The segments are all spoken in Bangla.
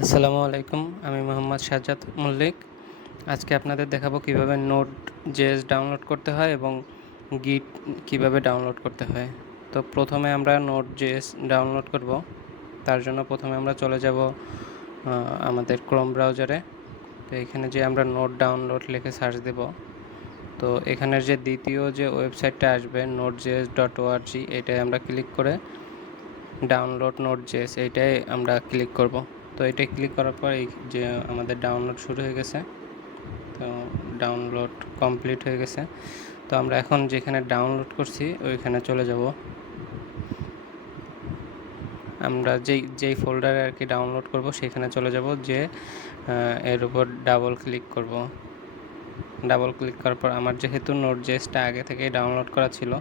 আসসালামু আলাইকুম, আমি মোহাম্মদ সাজ্জাদ মল্লিক। আজকে আপনাদের দেখাবো কিভাবে Node.js ডাউনলোড করতে হয় এবং গিট কিভাবে ডাউনলোড করতে হয়। তো প্রথমে আমরা Node.js ডাউনলোড করব। তার জন্য প্রথমে আমরা চলে যাব আমাদের ক্রোম ব্রাউজারে। তো এখানে যে আমরা নোড ডাউনলোড লিখে সার্চ দেব। তো এখানের যে দ্বিতীয় যে ওয়েবসাইটটা আসবে nodejs.org, এটাই আমরা ক্লিক করে ডাউনলোড Node.js এইটাই আমরা ক্লিক করব। তো এটা ক্লিক করার পর এই যে আমাদের ডাউনলোড শুরু হয়ে গেছে। তো ডাউনলোড কমপ্লিট হয়ে গেছে। তো আমরা এখন যেখানে ডাউনলোড করছি ওইখানে চলে যাব। আমরা যেই ফোল্ডারে আর কি ডাউনলোড করব সেখানে চলে যাব, যে এর উপর ডাবল ক্লিক করব। ডাবল ক্লিক করার পর আমার যেহেতু Node.js-টা আগে থেকেই ডাউনলোড করা ছিল,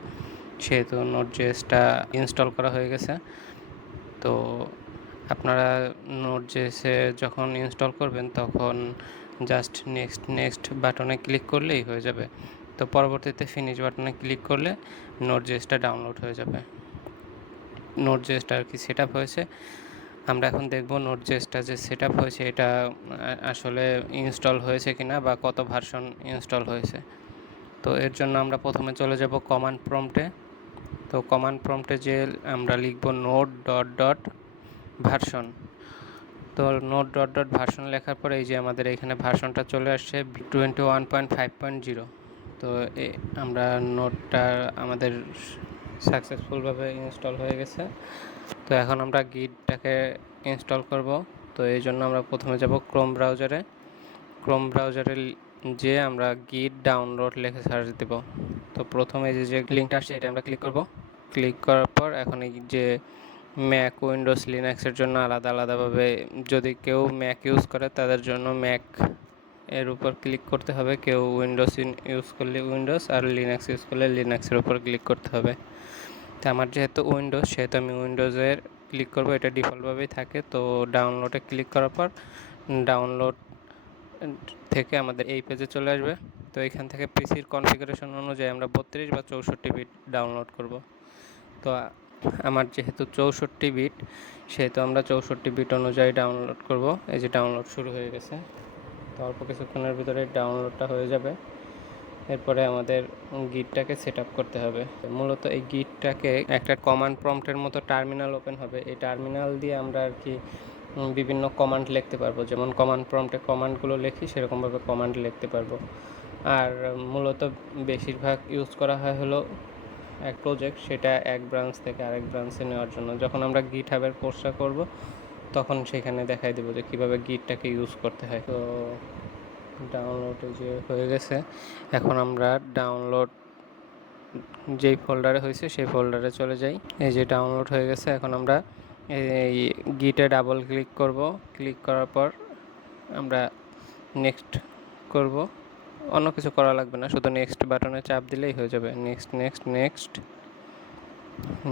সেহেতু Node.js-টা ইনস্টল করা হয়ে গেছে। তো আপনারা Node.js-এ যখন ইনস্টল করবেন তখন জাস্ট নেক্সট বাটনে ক্লিক করলেই হয়ে যাবে। তো পরবর্তীতে ফিনিশ বাটনে ক্লিক করলে Node.js-টা ডাউনলোড হয়ে যাবে। Node.js-টা আর কি সেট আপ হয়েছে। আমরা এখন দেখব Node.js-টা যে সেট আপ হয়েছে এটা আসলে ইনস্টল হয়েছে কিনা বা কত ভার্সন ইনস্টল হয়েছে। তো এর জন্য আমরা প্রথমে চলে যাব কমান্ড প্রম্পটে। তো কমান্ড প্রম্পটে যে আমরা লিখব node.ভার্সন। তো node.ভার্সন লেখার পরে এই যে আমাদের এখানে ভার্সনটা চলে আসছে 21.5.0। তো আমরা নোডটা আমাদের সাকসেসফুলভাবে ইনস্টল হয়ে গেছে। তো এখন আমরা গিটটাকে ইনস্টল করব। তো এই জন্য আমরা প্রথমে যাব ক্রোম ব্রাউজারে যে আমরা গিট ডাউনলোড লিখে সার্চ দেব। তো প্রথমে যে লিঙ্কটা আসছে এটা আমরা ক্লিক করব। ক্লিক করার পর এখন এই যে ম্যাক, উইন্ডোজ, লিনাক্সের জন্য আলাদাভাবে, যদি কেউ ম্যাক ইউজ করে তাদের জন্য ম্যাক এর উপর ক্লিক করতে হবে, কেউ উইন্ডোজ ইউজ করলে উইন্ডোজ, আর লিনাক্স ইউজ করলে লিনাক্সের উপর ক্লিক করতে হবে। তো আমার যেহেতু উইন্ডোজ, সেহেতু আমি উইন্ডোজের ক্লিক করব, এটা ডিফল্টভাবেই থাকে। তো ডাউনলোডে ক্লিক করার পর ডাউনলোড থেকে আমাদের এই পেজে চলে আসবে। তো এখান থেকে পিসির কনফিগারেশন অনুযায়ী আমরা 32 বা 64 বিট ডাউনলোড করব। তো আমার যেহেতু 64 বিট, সেহেতু আমরা 64 বিট অনুযায়ী ডাউনলোড করব। এই যে ডাউনলোড শুরু হয়ে গেছে। তো অল্প কিছুক্ষণের ভিতরে ডাউনলোডটা হয়ে যাবে। এরপরে আমাদের গিটটাকে সেট আপ করতে হবে। মূলত এই গিটটাকে একটা কমান্ড প্রম্পটের মতো টার্মিনাল ওপেন হবে। এই টার্মিনাল দিয়ে আমরা আর কি বিভিন্ন কমান্ড লিখতে পারবো। যেমন কমান্ড প্রম্পটে কমান্ডগুলো লিখি, সেরকমভাবে কমান্ড লিখতে পারবো। আর মূলত বেশিরভাগ ইউজ করা হয় হলো এক প্রজেক্ট, সেটা এক ব্রাঞ্চ থেকে আরেক ব্রাঞ্চে নেওয়ার জন্য। যখন আমরা গিটহাবের কোর্সটা করব তখন সেখানে দেখাই দেবো যে কীভাবে গিটটাকে ইউজ করতে হয়। তো ডাউনলোড যে হয়ে গেছে, এখন আমরা ডাউনলোড যেই ফোল্ডারে হয়েছে সেই ফোল্ডারে চলে যাই। এই যে ডাউনলোড হয়ে গেছে, এখন আমরা এই গিটে ডাবল ক্লিক করব। ক্লিক করার পর আমরা নেক্সট করব। অন্য কিছু করা লাগবে না, শুধু নেক্সট বাটনে চাপ দিলেই হয়ে যাবে।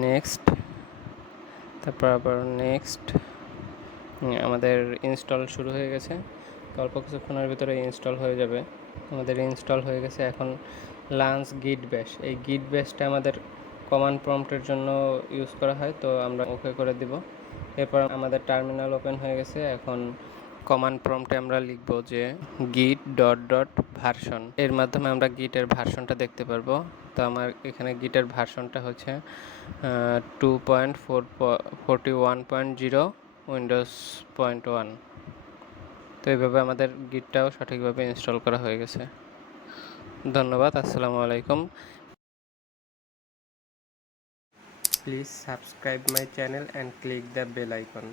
নেক্সট, তারপর আবার নেক্সট। আমাদের ইনস্টল শুরু হয়ে গেছে। অল্প কিছুক্ষণের ভিতরে ইনস্টল হয়ে যাবে। আমাদের ইনস্টল হয়ে গেছে। এখন লাঞ্চ গিট ব্যাশ, এই গিট ব্যাশটা আমাদের কমান্ড প্রম্পটের জন্য ইউজ করা হয়। তো আমরা ওকে করে দিব। এরপর আমাদের টার্মিনাল ওপেন হয়ে গেছে। এখন কমান্ড প্রম্পটে আমরা লিখব যে git.ভার্সন। এর মাধ্যমে আমরা গিটের ভার্সনটা দেখতে পারবো। তো আমার এখানে গিটের ভার্সনটা হচ্ছে 2.41.0 Windows.1। তো এইভাবে আমাদের গিটটাও সঠিকভাবে ইনস্টল করা হয়ে গেছে। ধন্যবাদ। আসসালামু আলাইকুম। Please subscribe my channel and click the bell icon.